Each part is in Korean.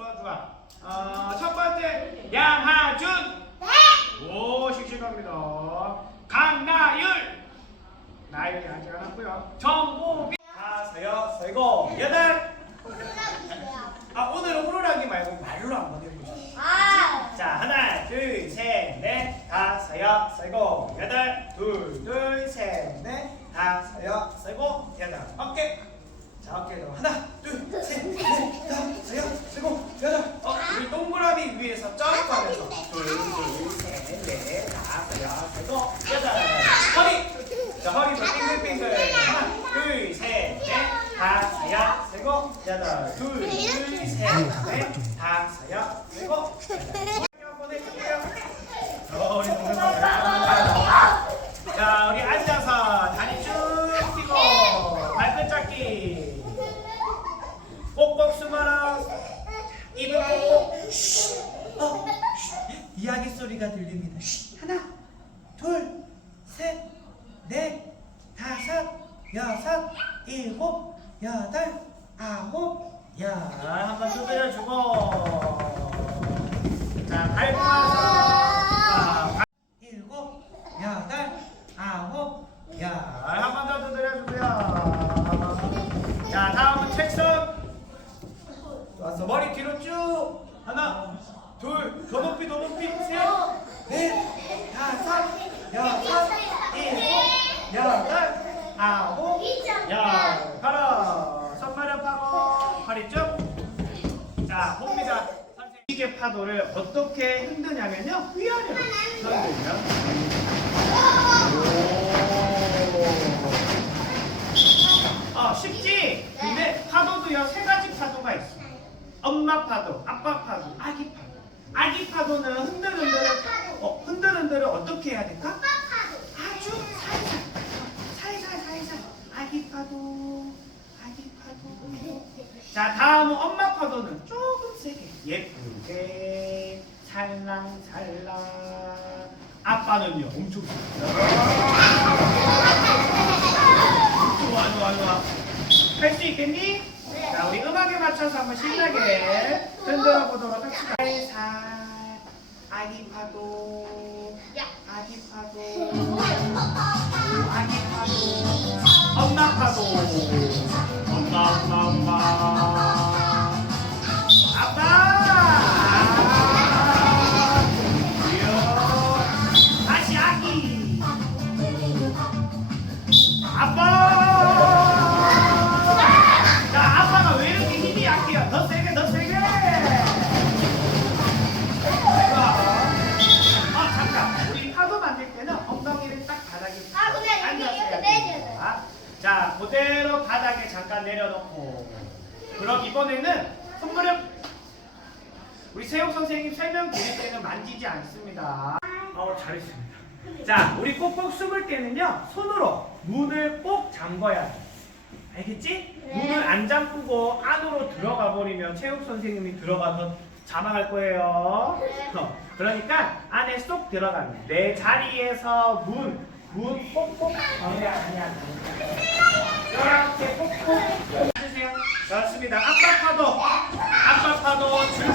좋아 좋아. 어, 첫 번째 양하준. 오 씩씩합니다. 강나율. 나율이 아직 안 왔고요. 정보빈. 하세요. 세고 여덟. 아 오늘은 호루라기 말고 말로 한번 해보자. 자 하나 둘셋넷 다섯 여섯 일곱 여덟 둘둘셋넷 다섯 여섯 일곱 여덟 어깨 자 어깨로 하나 둘셋넷 다섯 여섯 일곱 여덟 어 우리 동그라미 위에서 점프하면서 둘둘셋넷 다섯 일곱 여덟 허리 자 허리도 빙글빙글 하나 둘 셋 넷 다섯 여섯 일곱 여덟 둘 둘 셋 넷 다섯 여섯 일곱 여덟 한번 해줄게요. 어, 우리 동생 자, 우리 앉아서 다리 쭉 펴고 발끝 잡기. 꼭꼭 숨어라. 입을 꼭꼭. 쉬. 어, 쉬. 이야기 소리가 들립니다. 쉬. 하나, 둘, 셋, 넷, 다섯, 여섯, 일곱, 여덟, 아홉, 열. 한번 두드려주고. 자, 발 모아서. 이게 파도를 어떻게 흔드냐면요. 위아래로 흔들면. 오. 어, 쉽지? 근데 파도도요, 세 가지 파도가 있어. 엄마 파도, 아빠 파도, 아기 파도. 아기 파도는 흔들흔들을, 어, 흔들흔들을 어떻게 해야 될까? 아주 살살, 살살, 살살. 아기 파도. 자, 다음은 엄마 파도는 조금 세게 예쁘게 살랑살랑. 아빠는요 엄청 세게. 좋아, 좋아, 좋아. 할 수 있겠니? 자, 우리 음악에 맞춰서 한번 신나게 흔들어 보도록 합시다. 살살, 아기 파도, 아기 파도, 아기 파도, 엄마 파도, 엄마, 엄 잠깐 내려놓고. 그럼 이번에는 손무릎. 우리 세용 선생님 설명 드릴 때는 만지지 않습니다. 어, 잘했습니다. 자, 우리 꼭꼭 숨을 때는요, 손으로 문을 꼭 잠궈야 돼. 알겠지? 네. 문을 안 잠그고 안으로 들어가 버리면 체육 선생님이 들어가서 자망할 거예요. 네. 어, 그러니까 안에 쏙 들어가면 내 자리에서 문, 문 꼭꼭 아니 아니야. 이렇게 꼭꼭 해주세요. 좋습니다. 아빠 파도, 아빠 파도 출발.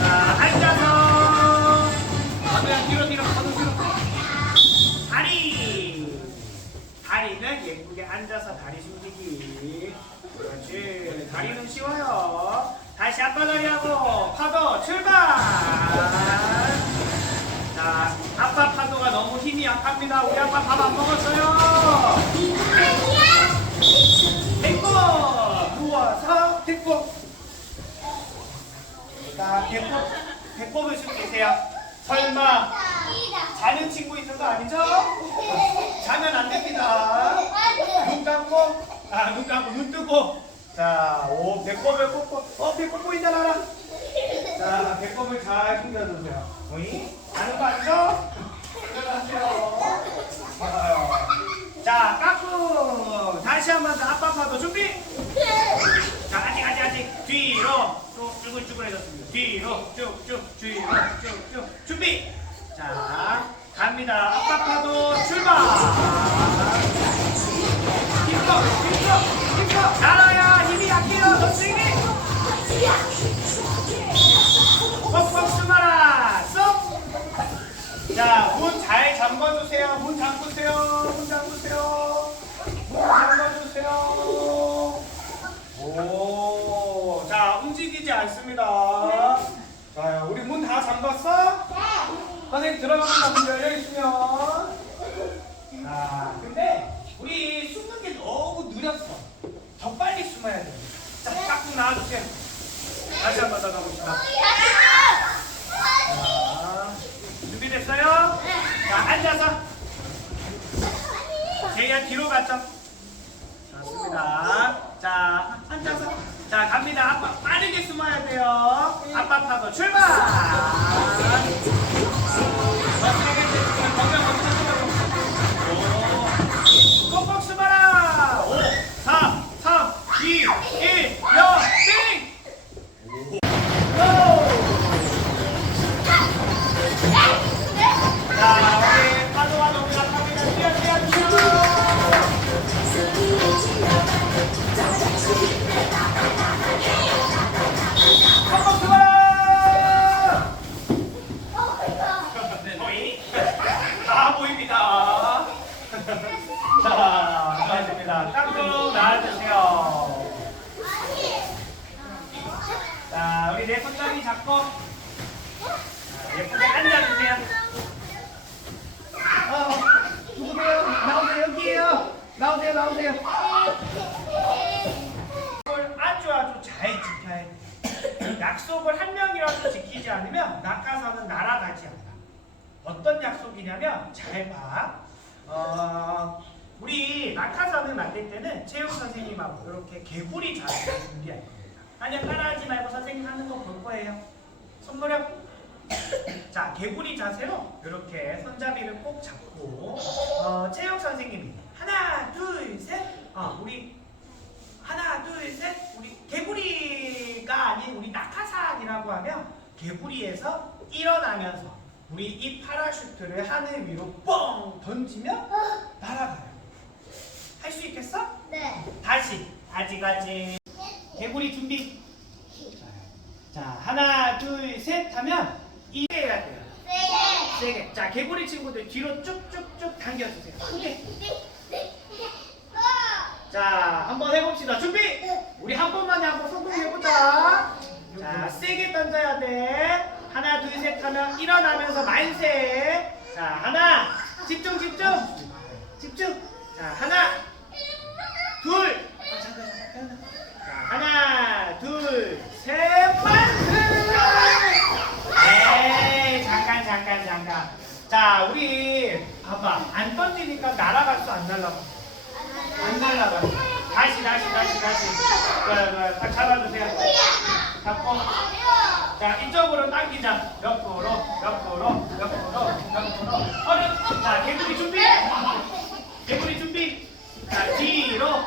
자, 앉아서. 그냥 뒤로 뒤로 가도 뒤로. 다리. 다리는 예쁘게 앉아서 다리 숨기기. 그렇지. 다리는 쉬워요. 다시 아빠 다리 하고 파도 출발. 자, 아빠 파도가 너무 힘이 약합니다. 우리 아빠 밥 안 먹었어요. 배꼽 누워서 배꼽. 자, 배꼽 배꼽을 숙이세요. 설마 자는 친구 있는 거 아니죠? 자면 안 됩니다. 눈 감고, 아, 눈 감고, 눈 뜨고. 자, 오, 배꼽을 꽂고, 어, 배꼽 보인다, 나라. 자, 배꼽을 잘 숨겨주세요. 오이? 자는 거 아니죠? 자, 깎고. 다시 한 번 더 아빠 파도 준비. 뒤로 쭉쭉 뒤로 쭉쭉. 준비. 자 갑니다. 아빠 파도 출발. 힘껏 힘껏 힘껏. 나라야 힘이 아끼러 선생님 뻑뻑 숨어라. 쏙자문 잘 잠궈주세요. 문 잠그세요. 문 잠그세요. 문 잠궈주세요. 오. 움직이지 않습니다. 자, 우리 문 다 잠갔어? 선생님 들어갑니다. 문 열려 있으면. 자, 근데 우리 숨는 게 너무 느렸어. 더 빨리 숨어야 돼. 자, 깍둑 나와주세요. 다시 한번 더 가봅시다. 자, 준비됐어요? 자, 앉아서. 제이야 뒤로 갔죠? 좋습니다. 자, 앉아서. 자, 갑니다. 아빠 빠르게 숨어야 돼요. 아빠 파고 출발! 예쁘게 앉아주세요. 어, 여기에요. 나오세요, 나오세요. 이걸 아주 아주 잘 지켜야 돼. 약속을 한 명이라도 지키지 않으면 낙하산은 날아가지 않아. 어떤 약속이냐면 잘 봐. 어, 우리 낙하산을 만들 때는 체육 선생님하고 이렇게 개구리 자세를 준비할 겁니다. 아니요 따라하지 말고 선생님 하는 거 볼 거예요. 손무렵. 자 개구리 자세로 이렇게 손잡이를 꼭 잡고 어, 체육 선생님이 하나 둘 셋. 어, 우리 하나 둘 셋. 개구리가 아닌 우리 낙하산이라고 하면 개구리에서 일어나면서 우리 이 파라슈트를 하늘 위로 뻥 던지면 날아가요. 할 수 있겠어? 다시 아직까지 개구리 준비. 자 하나 둘 셋 하면 이게 해야 돼요. 세게. 자 개구리 친구들 뒤로 쭉쭉쭉 당겨주세요. 크게. 자 한번 해봅시다. 준비. 우리 한 번만에 한번 성공해보자. 자 세게 던져야 돼. 하나 둘 셋 하면 일어나면서 만세. 자 하나 집중 집중 집중. 자 하나 둘. 자, 하나, 둘, 셋, 만세! 에이, 잠깐, 잠깐, 잠깐. 자, 우리 봐봐. 안 던지니까 날아갈 수안 날아가? 안 날아가. 다시, 다시, 다시, 다시. 딱 잡아주세요. 잡고. 자, 이쪽으로 당기자. 옆으로, 옆으로, 옆으로, 옆으로. 어른. 자, 개구리 준비. 개구리 준비. 자, 뒤로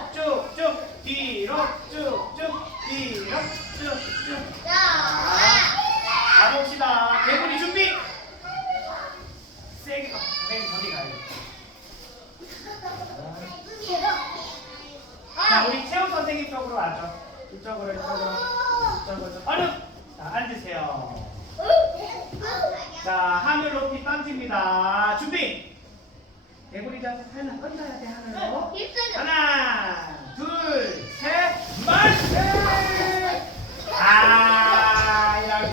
얼른! 자, 앉으세요. 자, 하늘 높이 던집니다. 준비! 개구리 자세 살라 던져야 돼, 하늘로. 하나, 둘, 셋, 마시! 네. 아!